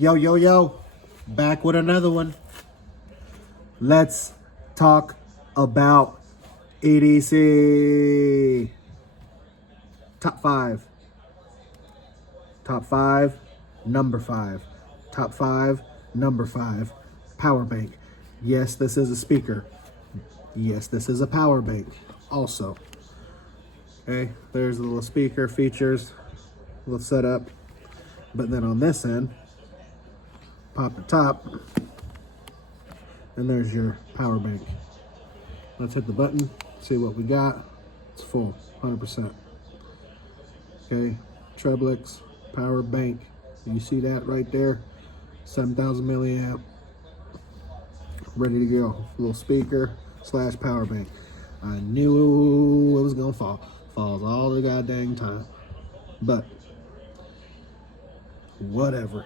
Yo, yo, yo, back with another one. Let's talk about EDC. Top five. Top five, number five. Top five, number five. Power bank. Yes, this is a speaker. Yes, this is a power bank also. Okay, there's a little speaker features, little setup. But then on this end, pop the top, and there's your power bank. Let's hit the button, see what we got. It's full, 100%. Okay, Treblex power bank. You see that right there? 7,000 milliamp, ready to go. Little speaker / power bank. I knew it was gonna fall. Falls all the goddamn time. But whatever.